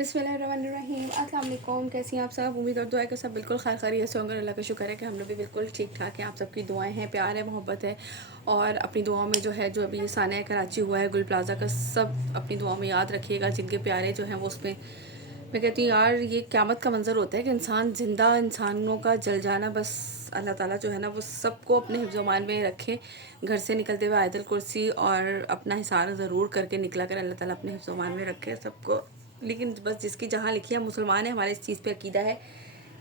बिस्मिल्लाहिर्रहमानिर्रहीम। अस्सलाम वालेकुम। कैसी हैं आप सब? उम्मीद और दुआ है कि सब बिल्कुल खैरियत से होंगे। अल्लाह का शुक्र है कि हम लोग भी बिल्कुल ठीक ठाक हैं। आप सबकी दुआएं हैं, प्यार है, मोहब्बत है और अपनी दुआओं में जो है जो अभी सानिया कराची हुआ है गुल प्लाज़ा का, सब अपनी दुआओं में याद रखिएगा। जिनके प्यारे जो हैं वो उसमें, मैं कहती हूँ यार ये क़यामत का मंज़र होता है कि इंसान ज़िंदा इंसानों का जल जाना, बस अल्लाह ताला जो है ना वो सबको अपने हिफ्ज़-ओ-मान में रखे। घर से निकलते हुए आयतुल कुर्सी और अपना हिसार ज़रूर करके निकला कर, अल्लाह ताला अपने हिफ्ज़-ओ-मान में रखे सबको। लेकिन बस जिसकी जहाँ लिखी है, मुसलमान है, हमारे इस चीज़ पे अकीदा है,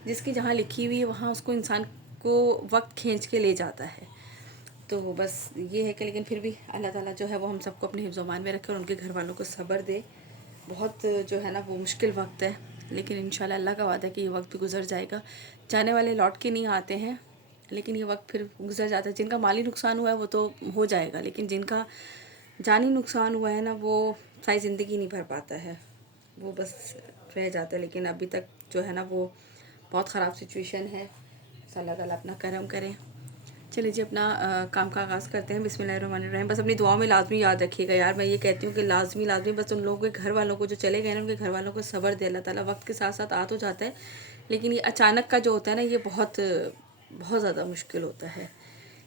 जिसकी जहाँ लिखी हुई है वहाँ उसको इंसान को वक्त खींच के ले जाता है। तो बस ये है कि लेकिन फिर भी अल्लाह ताला जो है वो हम सबको अपने हिफ्ज़-ओ-मान में रखे और उनके घर वालों को सब्र दे। बहुत जो है ना वो मुश्किल वक्त है, लेकिन इंशाल्लाह अल्लाह का वादा है कि ये वक्त भी गुजर जाएगा। जाने वाले लौट के नहीं आते हैं, लेकिन ये वक्त फिर गुजर जाता है। जिनका माली नुकसान हुआ है वो तो हो जाएगा, लेकिन जिनका जानी नुकसान हुआ है ना वो सारी ज़िंदगी नहीं भर पाता है, वो बस रह जाता है। लेकिन अभी तक जो है ना वो बहुत ख़राब सिचुएशन है। अल्लाह ताला अपना करम करें। चलिए जी अपना काम का आगाज़ करते हैं। बिस्मिल्लाहिर्रहमानिर्रहीम। बस अपनी दुआओं में लाजमी याद रखिएगा यार, मैं ये कहती हूँ कि लाजमी बस उन लोगों के घर वालों को जो चले गए ना, उनके घर वालों को सब्र दे अल्लाह ताला। वक्त के साथ साथ आ तो जाता है, लेकिन ये अचानक का जो होता है ना ये बहुत बहुत ज़्यादा मुश्किल होता है।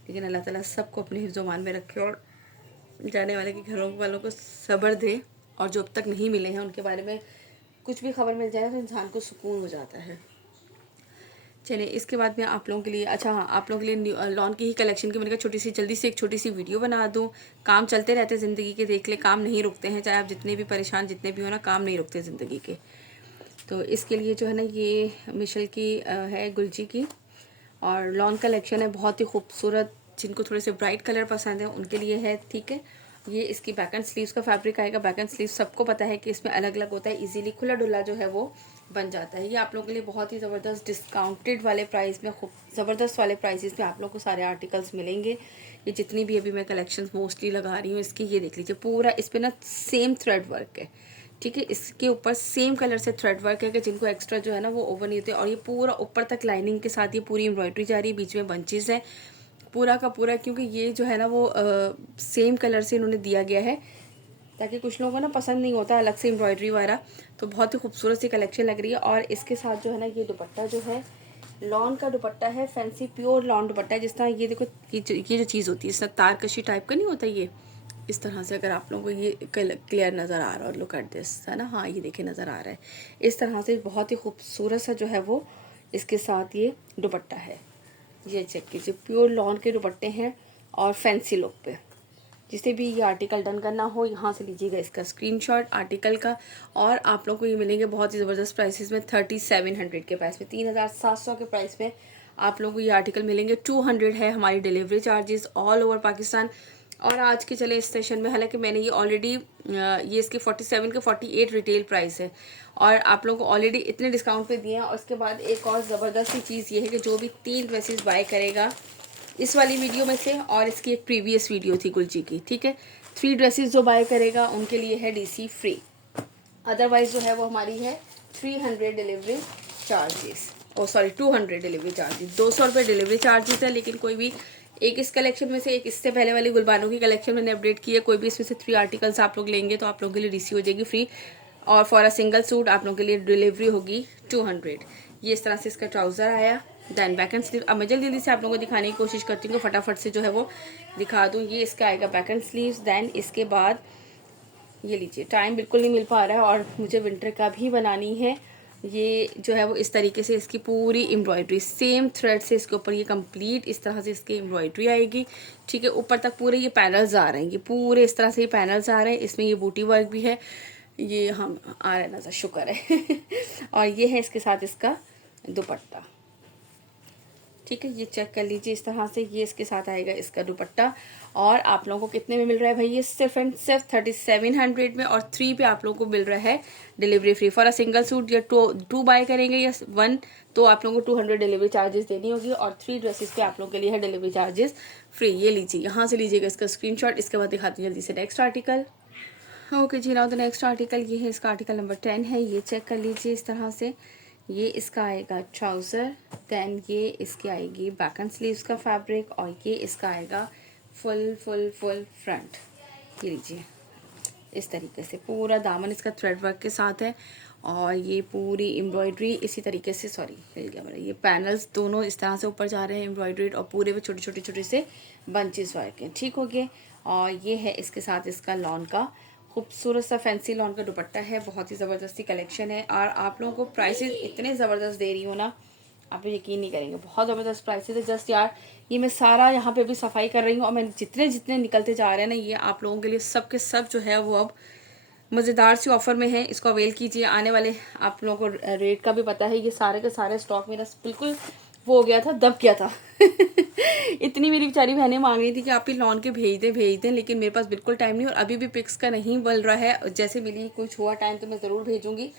लेकिन अल्लाह ताला सबको अपने हिफ्ज़-ओ-मान में रखे और जाने वाले के घरों वालों को सब्र दे। और जो अब तक नहीं मिले हैं उनके बारे में कुछ भी खबर मिल जाए तो इंसान को सुकून हो जाता है। चलिए इसके बाद मैं आप लोगों के लिए, अच्छा हाँ, आप लोगों के लिए लॉन की ही कलेक्शन की मैंने कहा छोटी सी जल्दी से एक छोटी सी वीडियो बना दूँ। काम चलते रहते ज़िंदगी के, देख ले काम नहीं रुकते हैं, चाहे आप जितने भी परेशान जितने भी हो ना, काम नहीं रुकते ज़िंदगी के। तो इसके लिए जो है ना ये मिशल की है, गुलजी की, और लॉन कलेक्शन है बहुत ही खूबसूरत। जिनको थोड़े से ब्राइट कलर पसंद है उनके लिए है, ठीक है। ये इसकी बैक एंड स्लीव्स का फैब्रिक आएगा। बैक एंड स्लीव सबको पता है कि इसमें अलग अलग होता है, इजीली खुला डुला जो है वो बन जाता है। ये आप लोगों के लिए बहुत ही ज़बरदस्त डिस्काउंटेड वाले प्राइस में, खूब ज़बरदस्त वाले प्राइसेस में आप लोगों को सारे आर्टिकल्स मिलेंगे। ये जितनी भी अभी मैं कलेक्शंस मोस्टली लगा रही हूँ इसकी, ये देख लीजिए पूरा इस पर ना सेम थ्रेड वर्क है, ठीक है। इसके ऊपर सेम कलर से थ्रेड वर्क है कि जिनको एक्स्ट्रा जो है ना वो ओवर नहीं होते। और ये पूरा ऊपर तक लाइनिंग के साथ ये पूरी एम्ब्रॉयडरी जा रही है, बीच में बंचेस है पूरा का पूरा, क्योंकि ये जो है ना वो सेम कलर से इन्होंने दिया गया है ताकि कुछ लोगों को ना पसंद नहीं होता अलग से एम्ब्रॉयडरी वगैरह। तो बहुत ही खूबसूरत सी कलेक्शन लग रही है। और इसके साथ जो है ना ये दुपट्टा जो है लॉन का दुपट्टा है, फैंसी प्योर लॉन दुपट्टा है। जिस तरह ये देखो ये जो चीज़ होती है इस तरह तारकशी टाइप का नहीं होता, ये इस तरह से, अगर आप लोगों को ये क्लियर नज़र आ रहा है, लुक एट दिस, है ना, हाँ ये देखिए नज़र आ रहा है। इस तरह से बहुत ही खूबसूरत सा जो है वो इसके साथ ये दुपट्टा है। ये चेक कीजिए, प्योर लॉन के दुपट्टे हैं और फैंसी लुक पे। जिसे भी ये आर्टिकल डन करना हो यहाँ से लीजिएगा इसका स्क्रीनशॉट आर्टिकल का। और आप लोगों को ये मिलेंगे बहुत ही ज़बरदस्त प्राइसेस में, 3700 के प्राइस में, 3700 के प्राइस में आप लोगों को ये आर्टिकल मिलेंगे। 200 है हमारी delivery charges all over Pakistan. और आज के चले इस सेशन में, हालांकि मैंने ये ऑलरेडी ये इसके 47 के 48 रिटेल प्राइस है और आप लोगों को ऑलरेडी इतने डिस्काउंट पे दिए हैं। और उसके बाद एक और ज़बरदस्त सी चीज़ ये है कि जो भी 3 ड्रेसेस बाय करेगा इस वाली वीडियो में से, और इसकी एक प्रीवियस वीडियो थी गुलजी की, ठीक है, 3 ड्रेसेस जो बाय करेगा उनके लिए है DC फ्री। अदरवाइज जो है वो हमारी है 300 डिलीवरी चार्जेस, ओ सॉरी 200 डिलीवरी चार्जेस, 200 रुपये डिलीवरी चार्जेस है। लेकिन कोई भी एक इस कलेक्शन में से, एक इससे पहले वाली गुलबानों की कलेक्शन मैंने अपडेट की है, कोई भी इसमें से 3 आर्टिकल्स आप लोग लेंगे तो आप लोगों के लिए DC हो जाएगी फ्री। और फॉर अ सिंगल सूट आप लोगों के लिए डिलीवरी होगी 200। ये इस तरह से इसका ट्राउज़र आया, दैन बैक एंड स्लीव। अब मैं जल्दी से आप लोगों को दिखाने की कोशिश करती हूँ, फटाफट से जो है वो दिखा दूँ। ये इसका आएगा बैक एंड स्लीव्स। दैन इसके बाद ये लीजिए, टाइम बिल्कुल नहीं मिल पा रहा है और मुझे विंटर का भी बनानी है। ये जो है वो इस तरीके से इसकी पूरी एम्ब्रॉयडरी सेम थ्रेड से इसके ऊपर ये कंप्लीट इस तरह से इसकी एम्ब्रॉयडरी आएगी, ठीक है। ऊपर तक पूरे ये पैनल्स आ रहे हैं, ये पूरे इस तरह से ये पैनल्स आ रहे हैं। इसमें ये बूटी वर्क भी है, ये हम आ रहा है नज़र, शुक्र है और ये है इसके साथ इसका दुपट्टा, ठीक है। ये चेक कर लीजिए इस तरह से, ये इसके साथ आएगा इसका दुपट्टा। और आप लोगों को कितने में मिल रहा है भाई, ये सिर्फ एंड सिर्फ 3700 में। और 3 पे आप लोगों को मिल रहा है delivery free. For a single suit या टू बाय करेंगे या 1 तो आप लोगों को 200 डिलीवरी चार्जेस देनी होगी। और 3 ड्रेसेस पे आप लोगों के लिए है डिलीवरी चार्जेस फ्री। ये लीजिए, यहाँ से लीजिएगा इसका स्क्रीनशॉट। इसके बाद दिखाती हूँ जल्दी से नेक्स्ट आर्टिकल। ओके जी, नाउ द नेक्स्ट आर्टिकल ये है, इसका आर्टिकल नंबर 10 है। ये चेक कर लीजिए इस तरह से, ये इसका आएगा ट्राउज़र, दैन ये इसकी आएगी बैक एंड स्लीव्स का फैब्रिक, और ये इसका आएगा फुल फ्रंट। ये लीजिए इस तरीके से पूरा दामन इसका थ्रेड वर्क के साथ है। और ये पूरी एम्ब्रॉयडरी इसी तरीके से, सॉरी हिल गया मेरा, ये पैनल्स दोनों इस तरह से ऊपर जा रहे हैं एम्ब्रॉयडरीड, और पूरे में छोटे छोटे छोटे से बंचेस वर्क हैं। ठीक हो गया। और ये है इसके साथ इसका लॉन का खूबसूरत सा फैंसी लॉन का दुपट्टा है। बहुत ही ज़बरदस्ती कलेक्शन है, और आप लोगों को प्राइसेस इतने ज़बरदस्त दे रही हूँ ना, आप यकीन नहीं करेंगे, बहुत ज़बरदस्त प्राइसेस है। जस्ट यार ये मैं सारा यहाँ पे भी सफाई कर रही हूँ, और मैं जितने जितने निकलते जा रहे हैं ना, ये आप लोगों के लिए सब के सब जो है वो अब मज़ेदार सी ऑफ़र में है। इसको अवेल कीजिए। आने वाले आप लोगों को रेट का भी पता है। ये सारे के सारे स्टॉक मेरा बिल्कुल वो हो गया था, दब गया था इतनी मेरी बेचारी बहनें मांग रही थी कि आप ही लॉन के भेज दें, लेकिन मेरे पास बिल्कुल टाइम नहीं, और अभी भी पिक्स का नहीं बल रहा है। जैसे मिली कुछ हुआ टाइम तो मैं ज़रूर भेजूँगी,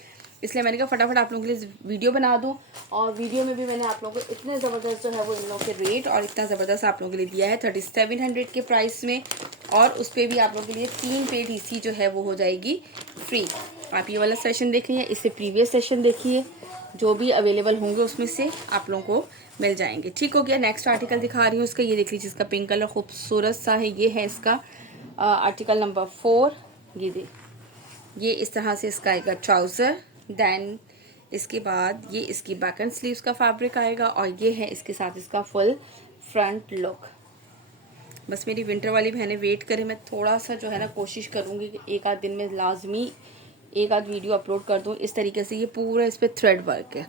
इसलिए मैंने कहा फटाफट आप लोगों के लिए वीडियो बना दूँ। और वीडियो में भी मैंने आप लोगों को इतने ज़बरदस्त जो है वो इन लोगों के रेट और इतना ज़बरदस्त आप लोगों के लिए दिया है 3700 के प्राइस में, और उस पर भी आप लोगों के लिए 3 पेड ईसी जो है वो हो जाएगी फ्री। आप ये वाला सेशन देखिए, इससे प्रीवियस सेशन देखिए, जो भी अवेलेबल होंगे उसमें से आप लोगों को मिल जाएंगे। ठीक हो गया। नेक्स्ट आर्टिकल दिखा रही हूँ इसका, ये देख लीजिए, इसका पिंक कलर खूबसूरत सा है। ये है इसका आर्टिकल नंबर 4। ये इस तरह से इसका आएगा ट्राउज़र, देन इसके बाद ये इसकी बैक एंड स्लीव्स का फैब्रिक आएगा, और ये है इसके साथ इसका फुल फ्रंट लुक। बस मेरी विंटर वाली बहनें वेट करें, मैं थोड़ा सा जो है ना कोशिश करूँगी कि एक आध दिन में लाजमी एक आध वीडियो अपलोड कर दूँ इस तरीके से। ये पूरा इस पर थ्रेड वर्क है।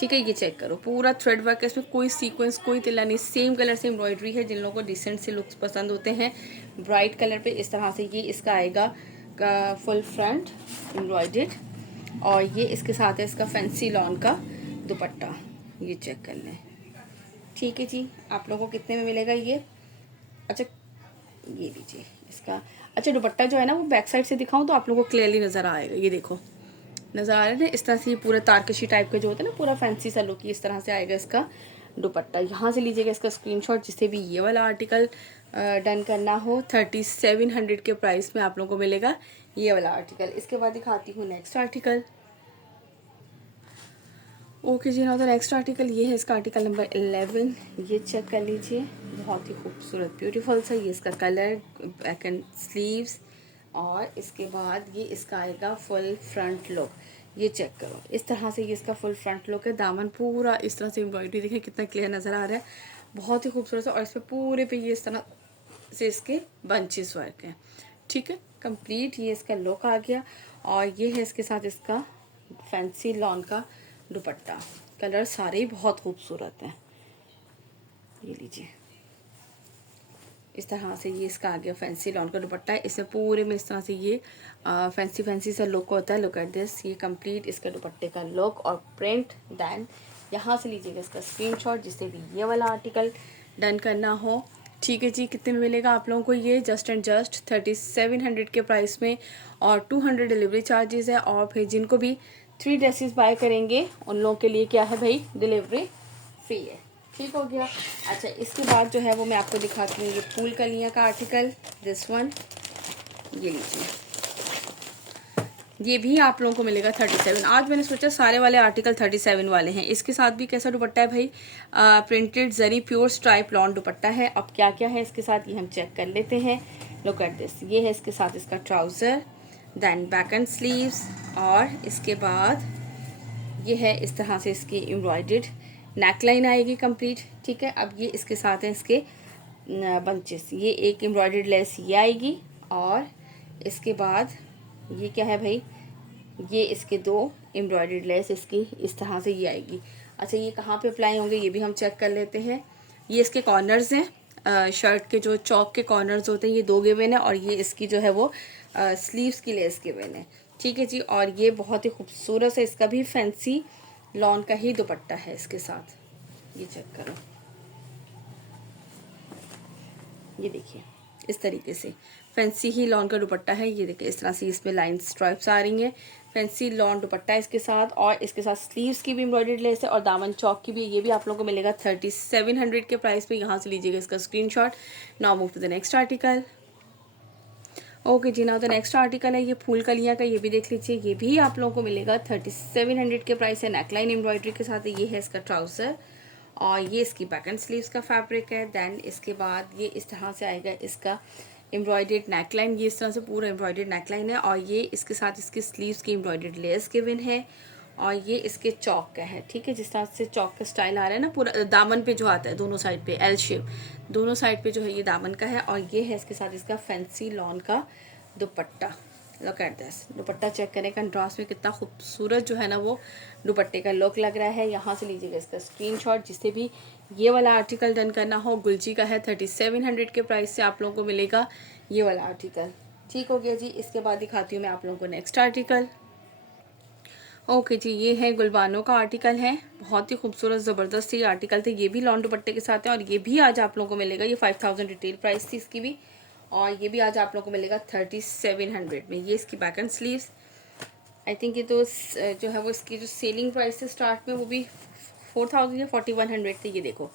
ठीक है, ये चेक करो, पूरा थ्रेड वर्क है, इसमें कोई सीक्वेंस कोई तिल्ला नहीं, सेम कलर से एम्ब्रॉयडरी है। जिन लोगों को डिसेंट से लुक्स पसंद होते हैं ब्राइट कलर पे, इस तरह से ये इसका आएगा का फुल फ्रंट एम्ब्रॉयडर्ड, और ये इसके साथ है इसका फैंसी लॉन का दुपट्टा। ये चेक कर लें। ठीक है जी, आप लोगों को कितने में मिलेगा ये? अच्छा ये लीजिए इसका। अच्छा दुपट्टा जो है ना वो बैक साइड से दिखाऊं तो आप लोगों को क्लियरली नज़र आएगा। ये देखो, नज़र आ रहा है ना, इस तरह से ये पूरा तारकशी टाइप का जो होता है ना, पूरा फैंसी सा लुक, इस तरह से आएगा इसका दुपट्टा। यहाँ से लीजिएगा इसका स्क्रीनशॉट, जिससे भी ये वाला आर्टिकल डन करना हो। 3700 के प्राइस में आप लोगों को मिलेगा ये वाला आर्टिकल। इसके बाद दिखाती हूँ नेक्स्ट आर्टिकल। ओके जी, ना तो नेक्स्ट आर्टिकल ये है इसका आर्टिकल नंबर 11। ये चेक कर लीजिए, बहुत ही खूबसूरत ब्यूटीफुल सा ये इसका कलर, बैक एंड स्लीव्स, और इसके बाद ये इसका आएगा फुल फ्रंट लुक। ये चेक करो, इस तरह से ये इसका फुल फ्रंट लुक है। दामन पूरा इस तरह से एम्ब्रॉयडरी देखिए कितना क्लियर नज़र आ रहा है, बहुत ही खूबसूरत सा। और इस पर पूरे पे ये इस तरह से इसके बंचेस वर्क हैं। ठीक है, कंप्लीट ये इसका लुक आ गया। और ये है इसके साथ इसका फैंसी लॉन का दुपट्टा। कलर सारे ही बहुत खूबसूरत हैं। ये लीजिए, इस तरह से ये इसका आ गया फैंसी लॉन का दुपट्टा है। इसमें पूरे में इस तरह से ये फैंसी फैंसी सा लुक होता है। लुक एट दिस, ये कंप्लीट इसका दुपट्टे का लुक और प्रिंट। दैन यहाँ से लीजिएगा इसका स्क्रीनशॉट, जिससे भी ये वाला आर्टिकल डन करना हो। ठीक है जी, कितने में मिलेगा आप लोगों को ये? जस्ट एंड जस्ट 3700 के प्राइस में, और 200 डिलीवरी चार्जेस है। और फिर जिनको भी 3 ड्रेसेस बाय करेंगे उन लोगों के लिए क्या है भाई, डिलीवरी फ्री है। ठीक हो गया। अच्छा, इसके बाद जो है वो मैं आपको दिखाती हूँ ये फूल कलियाँ का आर्टिकल, दिस वन। ये लीजिए, ये भी आप लोगों को मिलेगा 37। आज मैंने सोचा सारे वाले आर्टिकल 37 वाले हैं। इसके साथ भी कैसा दुपट्टा है भाई, प्रिंटेड जरी प्योर स्ट्राइप लॉन दुपट्टा है। अब क्या क्या है इसके साथ ये हम चेक कर लेते हैं। लुक एट दिस, ये है इसके साथ इसका trouser, then back and sleeves, और इसके बाद ये है इस तरह से इसकी एम्ब्रॉयडर्ड नेकलाइन आएगी कंप्लीट। ठीक है, अब ये इसके साथ हैं इसके बंचेस। ये एक एम्ब्रॉयडर्ड लेस ये आएगी, और इसके बाद ये क्या है भाई, ये इसके 2 एम्ब्रॉयडर्ड लेस इसकी इस तरह से ये आएगी। अच्छा, ये कहाँ पे अप्लाई होंगे ये भी हम चेक कर लेते हैं। ये इसके कॉर्नर्स हैं, शर्ट के जो चौक के कॉर्नर्स होते हैं ये 2 गिवन है, और ये इसकी जो है वो स्लीव्स की लेस गिवन है। ठीक है जी, और ये बहुत ही खूबसूरत है, इसका भी फैंसी लॉन का ही दुपट्टा है इसके साथ। ये चेक करो, ये देखिए इस तरीके से फैंसी ही लॉन का दुपट्टा है। ये देखिए इस तरह से इसमें लाइन स्ट्राइप्स आ रही हैं। फैंसी लॉन दुपट्टा है इसके साथ, और इसके साथ स्लीव्स की भी एम्ब्रॉयडर्ड लेस है, और दामन चौक की भी। ये भी आप लोगों को मिलेगा 3700 के प्राइस में। यहाँ से लीजिएगा इसका screenshot. Now move to the next article. Okay जी, नाउ द नेक्स्ट आर्टिकल है ये फूल कलियाँ का। ये भी देख लीजिए, ये भी आप लोगों को मिलेगा 3700 के प्राइस है। नेकलाइन एम्ब्रॉयडरी के साथ ये है इसका ट्राउज़र, और ये इसकी बैक एंड स्लीव्स का फैब्रिक है। दैन इसके बाद ये इस तरह से आएगा इसका एम्ब्रॉयडर्ड नेकलाइन, ये इस तरह से पूरा एम्ब्रॉयडर्ड नेकलाइन है और ये इसके साथ इसके स्लीव्स की एम्ब्रॉयडर्ड लेयर्स गिवन है और ये इसके चौक का है, ठीक है। जिस तरह से चौक का स्टाइल आ रहा है ना, पूरा दामन पे जो आता है दोनों साइड पे एल शेप, दोनों साइड पे जो है ये दामन का है और ये है इसके साथ इसका फैंसी लॉन का dupatta. Look at this, dupatta check करें कंट्रास्ट में कितना खूबसूरत जो है ना वो दुपट्टे का लुक लग रहा है। यहाँ से लीजिएगा इसका स्क्रीनशॉट। जिससे भी ये वाला आर्टिकल डन करना हो, गुलजी का है 3700 के प्राइस से आप लोगों को मिलेगा ये वाला आर्टिकल। ठीक हो गया जी। इसके बाद दिखाती हूँ मैं आप लोगों को नेक्स्ट आर्टिकल। ओके जी, ये है गुलबानो का आर्टिकल है, बहुत ही खूबसूरत ज़बरदस्त ये आर्टिकल थे। ये भी लॉन दुपट्टे के साथ है और ये भी आज आप लोगों को मिलेगा, ये 5000 रिटेल प्राइस थी इसकी भी, और ये भी आज आप लोगों को मिलेगा 3700 में। ये इसकी back and sleeves, I think ये तो जो है वो इसकी जो सेलिंग प्राइस से स्टार्ट में वो भी 4000 या 4100 थी। ये देखो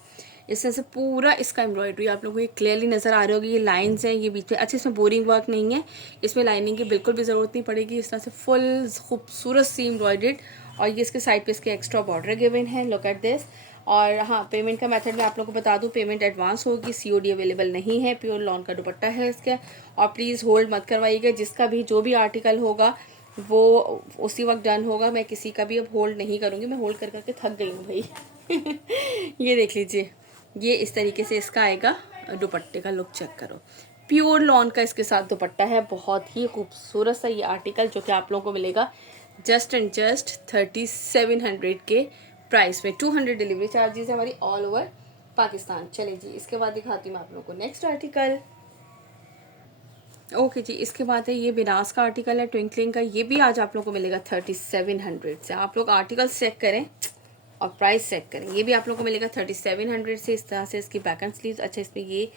इस तरह से पूरा इसका एम्ब्रॉयडरी आप लोगों को ये क्लियरली नज़र आ रही होगी। ये लाइंस हैं ये बीच में, अच्छा इसमें बोरिंग वर्क नहीं है, इसमें लाइनिंग की बिल्कुल भी ज़रूरत नहीं पड़ेगी। इस तरह से फुल खूबसूरत सी एम्ब्रॉयडर्ड और ये इसके साइड पे इसके एक्स्ट्रा बॉर्डर गिवन है। Look at this. और हाँ, पेमेंट का मेथड मैं आप लोगों को बता दूँ, पेमेंट एडवांस होगी, COD अवेलेबल नहीं है। प्योर लॉन का दुपट्टा है इसका। और प्लीज़ होल्ड मत करवाइएगा, जिसका भी जो भी आर्टिकल होगा वो उसी वक्त डन होगा। मैं किसी का भी अब होल्ड नहीं करूँगी, मैं होल्ड कर करके थक गई हूँ भाई। ये देख लीजिए, ये इस तरीके से इसका आएगा दुपट्टे का लुक चेक करो। प्योर लॉन का इसके साथ दुपट्टा है, बहुत ही खूबसूरत सा ये आर्टिकल, जो कि आप लोगों को मिलेगा जस्ट एंड जस्ट 3700 के प्राइस में। 200 डिलीवरी चार्जेस है हमारी ऑल ओवर पाकिस्तान। चलिए जी, इसके बाद दिखाती हूँ मैं आप लोगों को नेक्स्ट आर्टिकल। ओके जी, इसके बाद है ये बिनास का आर्टिकल है, ट्विंकलिंग का। ये भी आज आप लोगों को मिलेगा 3700 से। आप लोग आर्टिकल चेक करें और प्राइस चेक करें। ये भी आप लोगों को मिलेगा 3700 से। इस तरह से इसकी बैक एंड स्लीव्स, अच्छा इसमें ये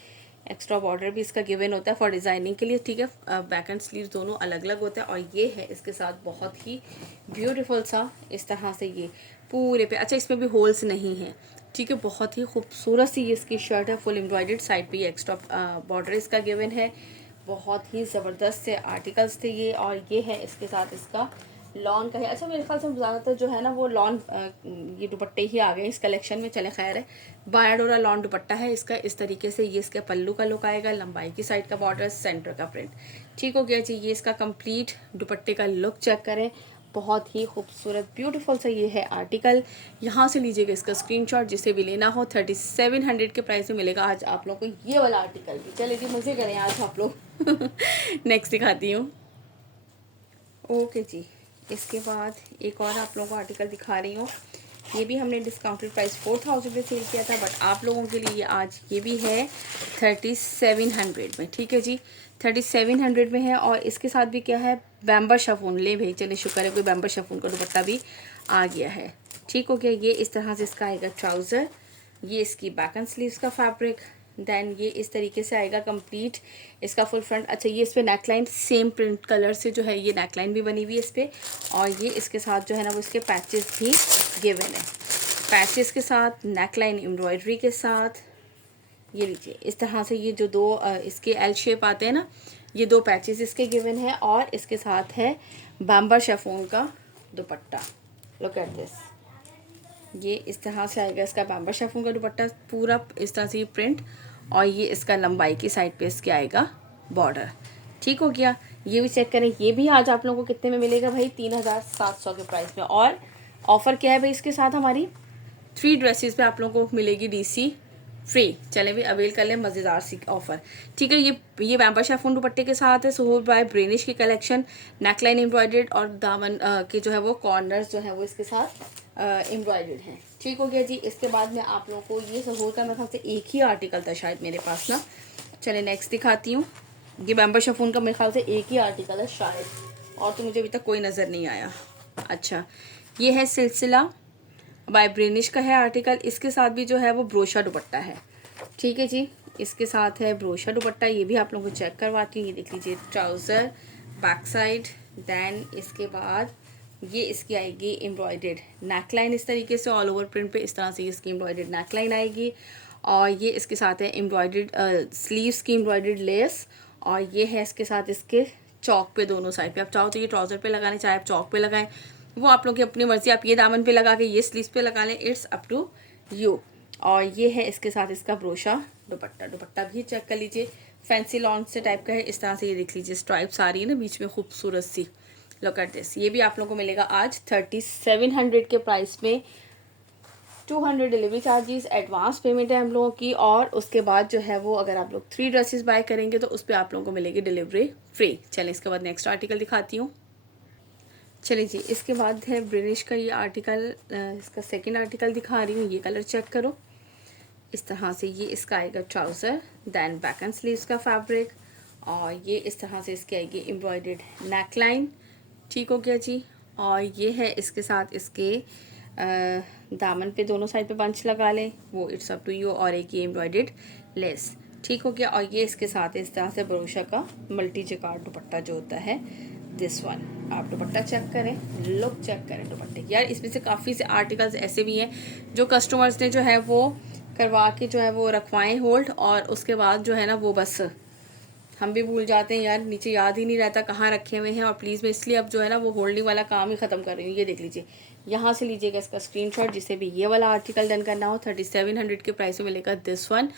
एक्स्ट्रा बॉर्डर भी इसका गिवन होता है फॉर डिज़ाइनिंग के लिए, ठीक है। बैक एंड स्लीव्स दोनों अलग अलग होता है और ये है इसके साथ बहुत ही ब्यूटीफुल सा इस तरह से ये पूरे पे, अच्छा इसमें भी होल्स नहीं है, ठीक है। बहुत ही खूबसूरत सी ये इसकी शर्ट है, फुल एम्ब्रॉयडर्ड, साइड पे ये एक्स्ट्रा बॉर्डर इसका गिवन है। बहुत ही ज़बरदस्त से आर्टिकल्स थे ये, और ये है इसके साथ इसका लॉन का है। अच्छा मेरे ख्याल से ज़्यादातर जो है ना वो लॉन ये दुपट्टे ही आ गए इस कलेक्शन में। चले खैर है, बाया डोरा लॉन दुपट्टा है इसका। इस तरीके से ये इसका पल्लू का लुक आएगा, लंबाई की साइड का बॉर्डर, सेंटर का प्रिंट। ठीक हो गया जी। ये इसका कंप्लीट दुपट्टे का लुक चेक करें, बहुत ही खूबसूरत ब्यूटीफुल सा ये है आर्टिकल। यहाँ से लीजिएगा इसका स्क्रीनशॉट, जिसे भी लेना हो 3700 के प्राइस में मिलेगा आज आप लोग को ये वाला आर्टिकल भी। चलिए जी, मज़े करें आज आप लोग। नेक्स्ट दिखाती हूँ। ओके जी, इसके बाद एक और आप लोगों को आर्टिकल दिखा रही हूँ। ये भी हमने डिस्काउंटेड प्राइस 4000 पे सेल किया था, बट आप लोगों के लिए आज ये भी है 3700 में। ठीक है जी, 3700 में है। और इसके साथ भी क्या है, बैम्बर शफून। ले भाई, चले शुक्र है कोई बैम्बर शफून का दुपट्टा भी आ गया है। ठीक हो गया। ये इस तरह से इसका आएगा ट्राउज़र, ये इसकी बैक एंड स्लीव्स का फैब्रिक, देन ये इस तरीके से आएगा कंप्लीट इसका फुल फ्रंट। अच्छा ये इस पर नेकलाइन सेम प्रिंट कलर से जो है ये नेकलाइन भी बनी हुई है इस पर, और ये इसके साथ जो है ना वो इसके पैचेस भी गिवन है। पैचेस के साथ नेकलाइन एम्ब्रॉयडरी के साथ, ये लीजिए इस तरह से ये जो दो इसके एल शेप आते हैं ना, ये दो पैचेस इसके गिवन है। और इसके साथ है बैम्बर शेफोन का दुपट्टा। लुक एट दिस, ये इस तरह से आएगा इसका बैम्बर शेफोन का दुपट्टा, पूरा इस तरह से ये प्रिंट, और ये इसका लंबाई की साइड पे इसके आएगा बॉर्डर। ठीक हो गया। ये भी चेक करें, ये भी आज आप लोगों को कितने में मिलेगा भाई, 3700 के प्राइस में। और ऑफ़र क्या है भाई इसके साथ, हमारी 3 ड्रेसेस पे आप लोगों को मिलेगी DC फ्री। चलें भी अवेल कर लें, मज़ेदार सी ऑफर। ठीक है, ये बैम्बर शेफोन दुपट्टे के साथ है, सुहूर बाय ब्रेनिश की कलेक्शन, नेकलाइन एम्ब्रॉयडर्ड और दामन के जो है वो कॉर्नर्स जो है वो इसके साथ एम्ब्रॉयडर्ड हैं। ठीक हो गया जी। इसके बाद में आप लोगों को ये सुहूर का मेरे ख्याल से एक ही आर्टिकल था शायद मेरे पास ना। चले नेक्स्ट दिखाती हूँ। ये बैम्बर शेफोन का मेरे ख्याल से एक ही आर्टिकल है शायद, और तो मुझे अभी तक कोई नज़र नहीं आया। अच्छा, ये है सिलसिला बाय ब्रेनिश का है आर्टिकल। इसके साथ भी जो है वो ब्रोशा दुपट्टा है। ठीक है जी, इसके साथ है ब्रोशा दुपट्टा। ये भी आप लोगों को चेक करवाती हूँ। ये देख लीजिए ट्राउज़र, बैक साइड, देन इसके बाद ये इसकी आएगी एम्ब्रॉयडर्ड नेकलाइन इस तरीके से ऑल ओवर प्रिंट पे, इस तरह से इसकी एम्ब्रॉयडर्ड नेकलाइन आएगी। और ये इसके साथ है एम्ब्रॉयडर्ड स्लीव्स की एम्ब्रॉयडर्ड लेस, और ये है इसके साथ इसके चौक पे दोनों साइड पे। आप चाहो तो ये ट्राउज़र पे लगाने, चाहे आप चौक पे लगाएं, वो आप लोग की अपनी मर्ज़ी। आप ये दामन पे लगा के ये स्लीव्स पे लगा लें, इट्स अप टू यू। और ये है इसके साथ इसका ब्रोशा दुपट्टा। दुपट्टा भी चेक कर लीजिए, फैंसी लॉन्च से टाइप का है। इस तरह से ये देख लीजिए स्ट्राइप्स आ रही है ना बीच में खूबसूरत सी। Look at this. ये भी आप लोगों को मिलेगा आज 3700 के प्राइस में। 200 डिलीवरी चार्जेस एडवांस पेमेंट है हम लोगों की, और उसके बाद जो है वो अगर आप लोग 3 ड्रेसेस बाय करेंगे तो उस पर आप लोगों को मिलेगी डिलीवरी फ्री। चलें इसके बाद नेक्स्ट आर्टिकल दिखाती हूँ। चलिए जी, इसके बाद है ब्रिनिश का ये आर्टिकल, इसका सेकंड आर्टिकल दिखा रही हूँ। ये कलर चेक करो। इस तरह से ये इसका आएगा trouser, then back and sleeves का फैब्रिक, और ये इस तरह से इसकी आएगी एम्ब्रॉयडर्ड नेक लाइन। ठीक हो गया जी। और ये है इसके साथ इसके दामन पे दोनों साइड पे बंच लगा लें, वो इट्स अप टू यू। और एक ये एम्ब्रॉयडर्ड लेस। ठीक हो गया। और ये इसके साथ इस तरह से भरोसा का मल्टी जैकार्ड दुपट्टा जो होता है, दिस वन। आप दुपट्टा चेक करें, लुक चेक करें दुपट्टे की। यार इसमें से काफ़ी से आर्टिकल्स ऐसे भी हैं जो कस्टमर्स ने जो है वो करवा के जो है वो रखवाएं होल्ड, और उसके बाद जो है ना वो बस हम भी भूल जाते हैं यार, नीचे याद ही नहीं रहता कहाँ रखे हुए हैं। और प्लीज़ मैं इसलिए अब जो है ना वो होल्डिंग वाला काम ही ख़त्म कर रही हूँ। ये देख लीजिए, यहाँ से लीजिएगा इसका स्क्रीनशॉट, जिसे भी ये वाला आर्टिकल डन करना हो। 3700 के प्राइस में मिलेगा दिस वन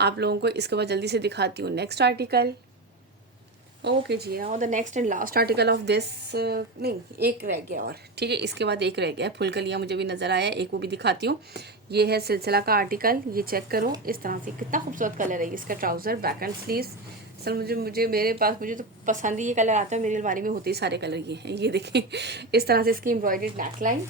आप लोगों को। इसके बाद जल्दी से दिखाती हूँ नेक्स्ट आर्टिकल। ओके जी, now the next and last article of this, नहीं एक रह गया और, ठीक है इसके बाद एक रह गया। फुलकलियाँ मुझे भी नज़र आया, एक वो भी दिखाती हूँ। ये है सिलसिला का आर्टिकल, ये चेक करो। इस तरह से कितना खूबसूरत कलर है इसका। Trouser, back and sleeves. असल मुझे मेरे पास मुझे तो पसंद ही ये कलर आता है। मेरी अलमारी में होते ही सारे कलर ये हैं। ये देखें, इस तरह से इसकी एम्ब्रॉयडर्ड नेक लाइन,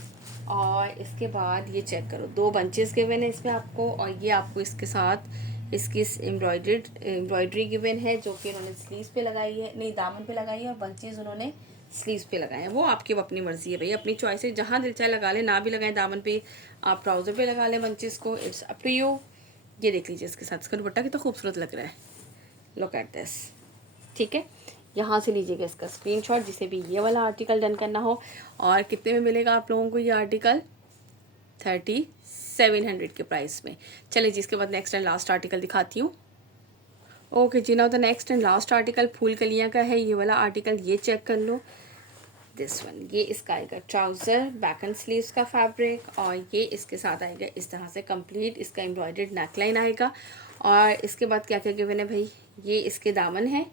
और इसके बाद ये चेक करो 2 बंचेस गिवन है इसमें आपको। और ये आपको इसके साथ इसकी एम्ब्रॉयडरी गिवन है, जो कि उन्होंने स्लीव्स पे लगाई है, नहीं दामन पे लगाई है, और बंचेस उन्होंने स्लीव्स पे लगाए हैं। वो आपकी अपनी मर्जी है भाई, अपनी चॉइस है, जहाँ दिल चाहे लगा ले। ना भी लगाएं दामन पे, आप ट्राउज़र पे लगा लें बंचेस को, इट्स अप टू यू। ये देख लीजिए इसके साथ इसका दुपट्टा कितना खूबसूरत लग रहा है। Look at this. ठीक है, यहाँ से लीजिएगा इसका स्क्रीनशॉट, जिसे भी ये वाला आर्टिकल डन करना हो। और कितने में मिलेगा आप लोगों को ये आर्टिकल? 3700 के प्राइस में। चलिए जी, इसके बाद नेक्स्ट एंड लास्ट आर्टिकल दिखाती हूँ। ओके जी, now the next and last article फूल कलियाँ का है। ये वाला आर्टिकल ये चेक कर लो, दिस वन। ये इसका आएगा ट्राउज़र, बैक एंड स्लीव्स का फैब्रिक, और ये इसके साथ आएगा इस तरह से कंप्लीट इसका एम्ब्रॉयडर्ड नेकलाइन आएगा। और इसके बाद क्या क्या गिवन है भाई, ये इसके दामन है,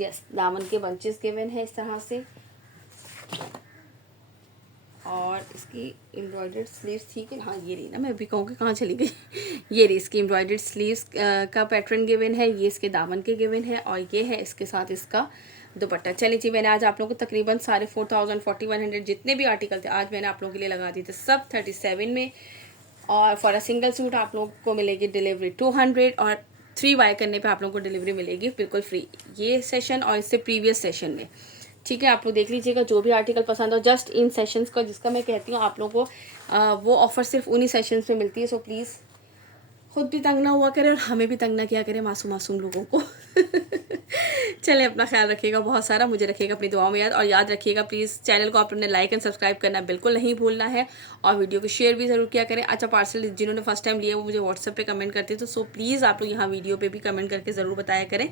यस दामन के बंचेस गिवन है इस तरह से। और इसकी एम्ब्रॉयडर्ड स्लीव्स, ठीक है हाँ ये रही ना, मैं अभी कहूँगी कहाँ चली गई। ये रही इसकी एम्ब्रॉयडर्ड स्लीव्स का पैटर्न गिवन है, ये इसके दामन के गिवन है, और ये है इसके साथ इसका दुपट्टा। चलिए जी, मैंने आज आप लोगों को तकरीबन सारे 4000 4100 जितने भी आर्टिकल थे आज मैंने आप लोगों के लिए लगा दिए थे, सब 37 में। और फॉर अ सिंगल सूट आप लोगों को मिलेगी डिलीवरी 200, और 3 बाय करने पे आप लोगों को डिलीवरी मिलेगी बिल्कुल फ्री, ये सेशन और इससे प्रीवियस सेशन में। ठीक है, आप लोग देख लीजिएगा जो भी आर्टिकल पसंद हो, जस्ट इन सेशंस का जिसका मैं कहती हूँ आप लोगों को वो ऑफ़र सिर्फ उन्हीं सेशंस में मिलती है। सो प्लीज़ खुद भी तंग ना हुआ करें और हमें भी तंग ना किया करें मासूम लोगों को। चलें, अपना ख्याल रखिएगा बहुत सारा, मुझे रखिएगा अपनी दुआओं में याद। और याद रखिएगा प्लीज़ चैनल को आप लोगों ने लाइक एंड सब्सक्राइब करना बिल्कुल नहीं भूलना है, और वीडियो को शेयर भी ज़रूर किया करें। अच्छा, पार्सल जिन्होंने फर्स्ट टाइम लिया वो मुझे व्हाट्सएप पे कमेंट करते हैं, तो सो प्लीज़ आप लोग यहाँ वीडियो पे भी कमेंट करके ज़रूर बताया करें,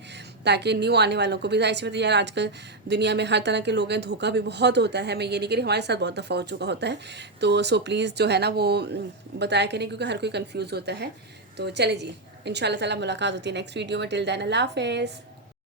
ताकि न्यू आने वालों को भी। जाहिर सी यार आजकल दुनिया में हर तरह के लोग हैं, धोखा भी बहुत होता है। मैं ये नहीं कह रही, हमारे साथ बहुत दफ़ा हो चुका होता है। तो सो प्लीज़ जो है ना वो बताया करें, क्योंकि हर कोई कन्फ्यूज़ होता है। तो चले जी, इंशाल्लाह ताला मुलाकात होती है नेक्स्ट वीडियो में। टिल देन अल्लाह हाफ़िज़।